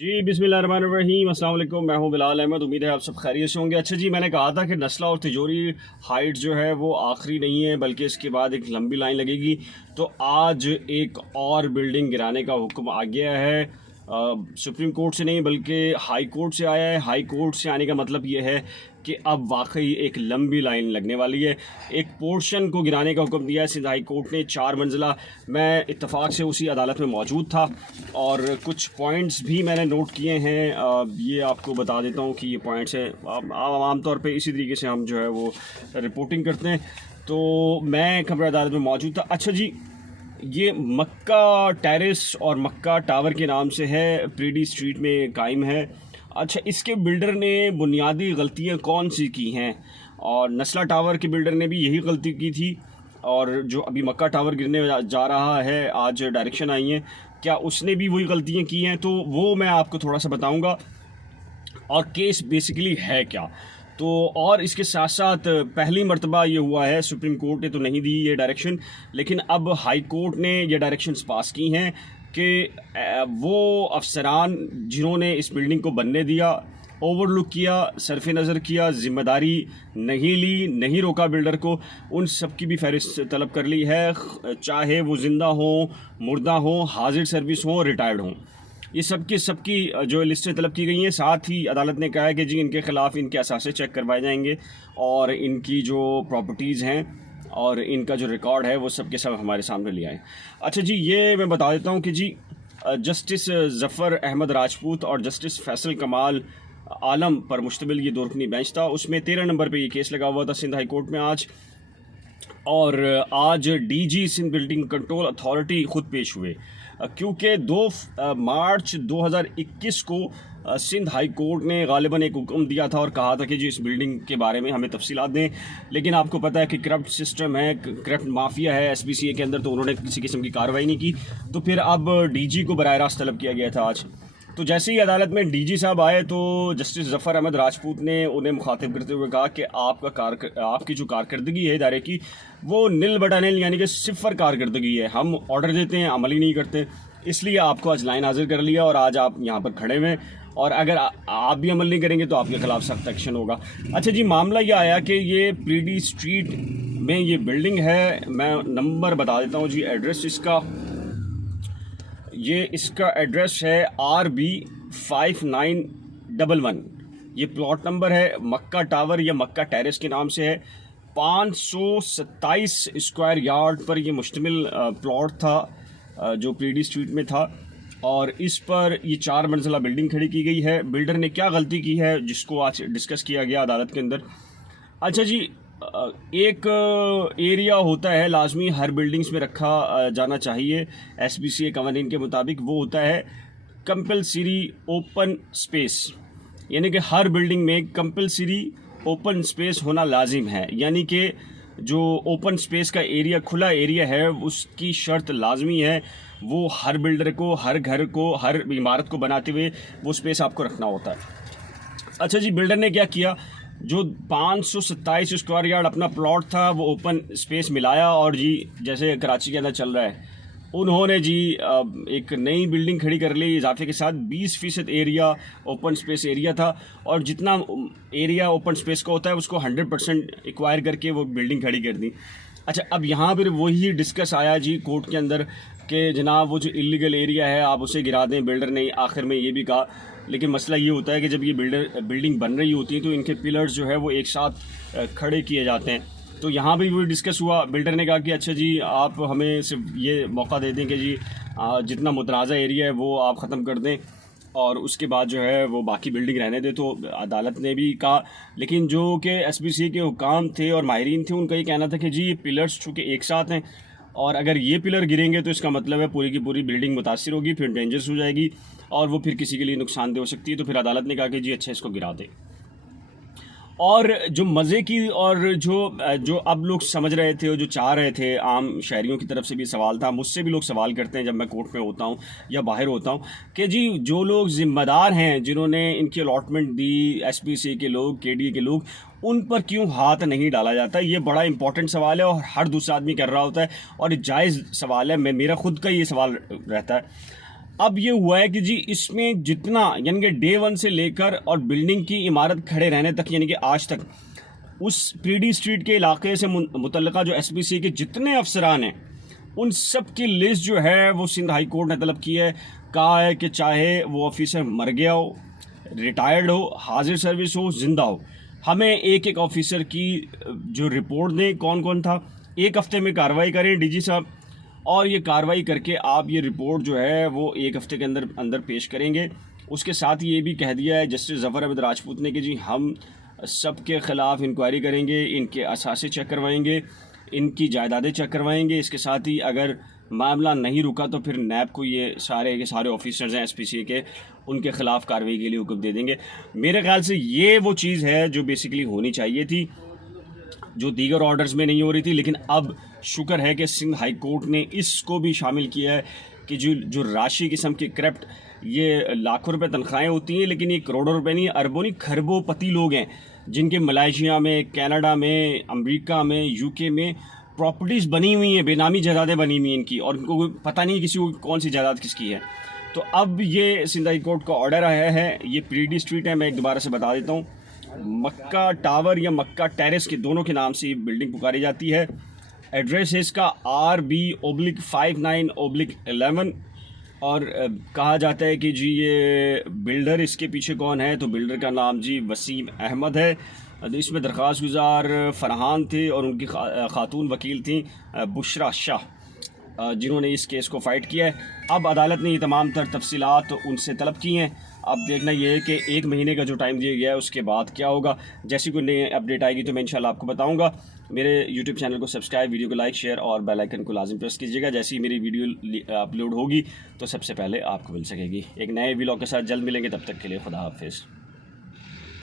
जी बिस्मिल्लाहिर्रहमानिर्रहीम, अस्सलाम वालेकुम। मैं हूं बिलाल अहमद। उम्मीद है आप सब खैरियत से होंगे। अच्छा जी, मैंने कहा था कि नस्ला और तिजोरी हाइट जो है वो आखिरी नहीं है, बल्कि इसके बाद एक लंबी लाइन लगेगी। तो आज एक और बिल्डिंग गिराने का हुक्म आ गया है। सुप्रीम कोर्ट से नहीं बल्कि हाई कोर्ट से आया है। हाई कोर्ट से आने का मतलब ये है कि अब वाकई एक लंबी लाइन लगने वाली है। एक पोर्शन को गिराने का हुक्म दिया है सिंध हाई कोर्ट ने, 4 मंजिला। मैं इत्तेफाक से उसी अदालत में मौजूद था और कुछ पॉइंट्स भी मैंने नोट किए हैं। ये आपको बता देता हूँ कि ये पॉइंट्स हैं। आम तौर पे इसी तरीके से हम जो है वो रिपोर्टिंग करते हैं। तो मैं खबर अदालत में मौजूद था। अच्छा जी, ये मक्का टेरेस और मक्का टावर के नाम से है, प्रीडी स्ट्रीट में कायम है। अच्छा, इसके बिल्डर ने बुनियादी गलतियां कौन सी की हैं? और नस्ला टावर के बिल्डर ने भी यही गलती की थी, और जो अभी मक्का टावर गिरने जा रहा है, आज डायरेक्शन आई है, क्या उसने भी वही गलतियां की हैं? तो वो मैं आपको थोड़ा सा बताऊंगा। और केस बेसिकली है क्या। तो और इसके साथ साथ पहली मर्तबा ये हुआ है, सुप्रीम कोर्ट ने तो नहीं दी ये डायरेक्शन, लेकिन अब हाई कोर्ट ने ये डायरेक्शंस पास की हैं कि वो अफसरान जिन्होंने इस बिल्डिंग को बनने दिया, ओवरलुक किया, सरफ नज़र किया, ज़िम्मेदारी नहीं ली, नहीं रोका बिल्डर को, उन सब की भी फहरिस्त तलब कर ली है, चाहे वो ज़िंदा हों, मुर्दा हों, हाजिर सर्विस हों, रिटायर्ड हों। ये सबकी जो लिस्टें तलब की गई हैं। साथ ही अदालत ने कहा है कि जी इनके ख़िलाफ़ इनके असासे चेक करवाए जाएंगे और इनकी जो प्रॉपर्टीज़ हैं और इनका जो रिकॉर्ड है वो सब के सब हमारे सामने ले आए। अच्छा जी, ये मैं बता देता हूँ कि जी जस्टिस ज़फ़र अहमद राजपूत और जस्टिस फैसल कमाल आलम पर मुश्तमिल ये 2 रुकनी बेंच था। उसमें 13 नंबर पे ये केस लगा हुआ था सिंध हाई कोर्ट में आज। और आज DG Sindh building control authority ख़ुद पेश हुए, क्योंकि 2 मार्च 2021 को सिंध हाई कोर्ट ने गालिबन एक हुक्म दिया था और कहा था कि जी इस बिल्डिंग के बारे में हमें तफसीलात दें। लेकिन आपको पता है कि करप्ट सिस्टम है, करप्ट माफिया है SBCA के अंदर, तो उन्होंने किसी किस्म की कार्रवाई नहीं की। तो फिर अब डीजी को बराह रास्त तलब किया गया था आज। तो जैसे ही अदालत में डीजी साहब आए तो जस्टिस ज़फ़र अहमद राजपूत ने उन्हें मुखातिब करते हुए कहा कि आपकी जो कारकर्दगी है इदारे की, वो नील बटा नील, यानी कि सिफर कारकर्दगी है। हम ऑर्डर देते हैं, अमल ही नहीं करते, इसलिए आपको आज लाइन हाजिर कर लिया और आज आप यहाँ पर खड़े हुए। और अगर आप भी अमल नहीं करेंगे तो आपके खिलाफ सख्त एक्शन होगा। अच्छा जी, मामला ये आया कि ये प्रीडी स्ट्रीट में ये बिल्डिंग है। मैं नंबर बता देता हूँ जी, एड्रेस इसका, ये इसका एड्रेस है RB5911। ये प्लॉट नंबर है, मक्का टावर या मक्का टेरेस के नाम से है। 527 स्क्वायर यार्ड पर ये मुश्तमिल प्लॉट था, जो प्रीडी स्ट्रीट में था। और इस पर ये 4 मंजिला बिल्डिंग खड़ी की गई है। बिल्डर ने क्या गलती की है जिसको आज डिस्कस किया गया अदालत के अंदर। अच्छा जी, एक एरिया होता है लाजमी हर बिल्डिंग्स में रखा जाना चाहिए SBCA कवानीन के मुताबिक, वो होता है कंपलसरी ओपन स्पेस। यानी कि हर बिल्डिंग में कंपलसरी ओपन स्पेस होना लाजिम है, यानी कि जो ओपन स्पेस का एरिया, खुला एरिया है, उसकी शर्त लाजमी है। वो हर बिल्डर को, हर घर को, हर इमारत को बनाते हुए वो स्पेस आपको रखना होता है। अच्छा जी, बिल्डर ने क्या किया, जो 527 स्क्वायर यार्ड अपना प्लॉट था वो ओपन स्पेस मिलाया, और जी जैसे कराची के अंदर चल रहा है, उन्होंने जी एक नई बिल्डिंग खड़ी कर ली इजाफे के साथ। 20% एरिया ओपन स्पेस एरिया था, और जितना एरिया ओपन स्पेस का होता है उसको 100% एक्वायर करके वो बिल्डिंग खड़ी कर दी। अच्छा, अब यहाँ पर वही डिस्कस आया जी कोर्ट के अंदर कि जनाब वो जो इलीगल एरिया है आप उसे गिरा दें। बिल्डर ने आखिर में ये भी कहा, लेकिन मसला ये होता है कि जब ये बिल्डिंग बन रही होती है तो इनके पिलर्स जो है वो एक साथ खड़े किए जाते हैं। तो यहाँ भी वही डिस्कस हुआ। बिल्डर ने कहा कि अच्छा जी, आप हमें सिर्फ ये मौका दे दें कि जी जितना मुतनाज़ा एरिया है वो आप ख़त्म कर दें और उसके बाद जो है वो बाकी बिल्डिंग रहने दें। तो अदालत ने भी कहा, लेकिन जो कि SBCA के हुकाम थे और माहिरीन थे, उनका ये कहना था कि जी ये पिलर्स चूँकि एक साथ हैं, और अगर ये पिलर गिरेंगे तो इसका मतलब है पूरी की पूरी बिल्डिंग मुतासिर होगी, फिर डेंजरस हो जाएगी और वो फिर किसी के लिए नुकसानदेह हो सकती है। तो फिर अदालत ने कहा कि जी अच्छा इसको गिरा दे। और जो मज़े की और जो अब लोग समझ रहे थे और जो चाह रहे थे, आम शहरियों की तरफ से भी सवाल था, मुझसे भी लोग सवाल करते हैं जब मैं कोर्ट में होता हूँ या बाहर होता हूँ, कि जी जो लोग ज़िम्मेदार हैं, जिन्होंने इनकी अलॉटमेंट दी, SBCA के लोग, KDA के लोग, उन पर क्यों हाथ नहीं डाला जाता। ये बड़ा इंपॉर्टेंट सवाल है और हर दूसरा आदमी कर रहा होता है और जायज़ सवाल है। मेरा खुद का ये सवाल रहता है। अब ये हुआ है कि जी इसमें जितना यानी कि डे 1 से लेकर और बिल्डिंग की इमारत खड़े रहने तक यानी कि आज तक उस पीडी स्ट्रीट के इलाके से मुतल्लिका जो एसपीसी के जितने अफसरान हैं उन सब की लिस्ट जो है वो सिंध हाई कोर्ट ने तलब की है। कहा है कि चाहे वो ऑफिसर मर गया हो, रिटायर्ड हो, हाजिर सर्विस हो, जिंदा हो, हमें एक एक ऑफिसर की जो रिपोर्ट दें कौन कौन था, एक हफ्ते में कार्रवाई करें डीजी साहब, और ये कार्रवाई करके आप ये रिपोर्ट जो है वो एक हफ्ते के अंदर अंदर पेश करेंगे। उसके साथ ये भी कह दिया है जस्टिस ज़फ़र अहमद राजपूत ने कि जी हम सब के ख़िलाफ़ इंक्वायरी करेंगे, इनके असासे चेक करवाएंगे, इनकी जायदादें चेक करवाएंगे। इसके साथ ही अगर मामला नहीं रुका तो फिर नैब को ये सारे के सारे ऑफिसर्स हैं एसपीसी के, उनके ख़िलाफ़ कार्रवाई के लिए हुक्म दे देंगे। मेरे ख्याल से ये वो चीज़ है जो बेसिकली होनी चाहिए थी, जो दीगर ऑर्डर्स में नहीं हो रही थी। लेकिन अब शुक्र है कि सिंध हाई कोर्ट ने इसको भी शामिल किया है कि जो राशि किस्म की करप्ट, ये लाखों रुपए तनख्वाहें होती हैं लेकिन ये करोड़ों रुपए नहीं, अरबों नहीं, खरबों पति लोग हैं जिनके मलेशिया में, कनाडा में, अमेरिका में, यूके में प्रॉपर्टीज़ बनी हुई हैं, बेनामी जायदादें बनी हुई हैं इनकी, और इनको कोई पता नहीं किसी को कौन सी जायदाद किसकी है। तो अब ये सिंध हाई कोर्ट का ऑर्डर आया है। ये पीडी स्ट्रीट है, मैं एक दोबारा से बता देता हूँ, मक्का टावर या मक्का टेरेस के दोनों के नाम से ये बिल्डिंग पुकारी जाती है। एड्रेस है इसका RB/59/11 और कहा जाता है कि जी ये बिल्डर इसके पीछे कौन है, तो बिल्डर का नाम जी वसीम अहमद है। इसमें दरख्वास्त गुजार फरहान थे और उनकी खातून वकील थी बुशरा शाह, जिन्होंने इस केस को फ़ाइट किया है। अब अदालत ने ये तमाम तर तफसीलात उनसे तलब की हैं। अब देखना ये है कि 1 महीने का जो टाइम दिया गया है उसके बाद क्या होगा। जैसी कोई नई अपडेट आएगी तो मैं इंशाल्लाह आपको बताऊंगा। मेरे यूट्यूब चैनल को सब्सक्राइब, वीडियो को लाइक, शेयर और बेल आइकन को लाजिम प्रेस कीजिएगा। जैसी मेरी वीडियो अपलोड होगी तो सबसे पहले आपको मिल सकेगी। एक नए व्लॉग के साथ जल्द मिलेंगे, तब तक के लिए खुदा हाफिज़।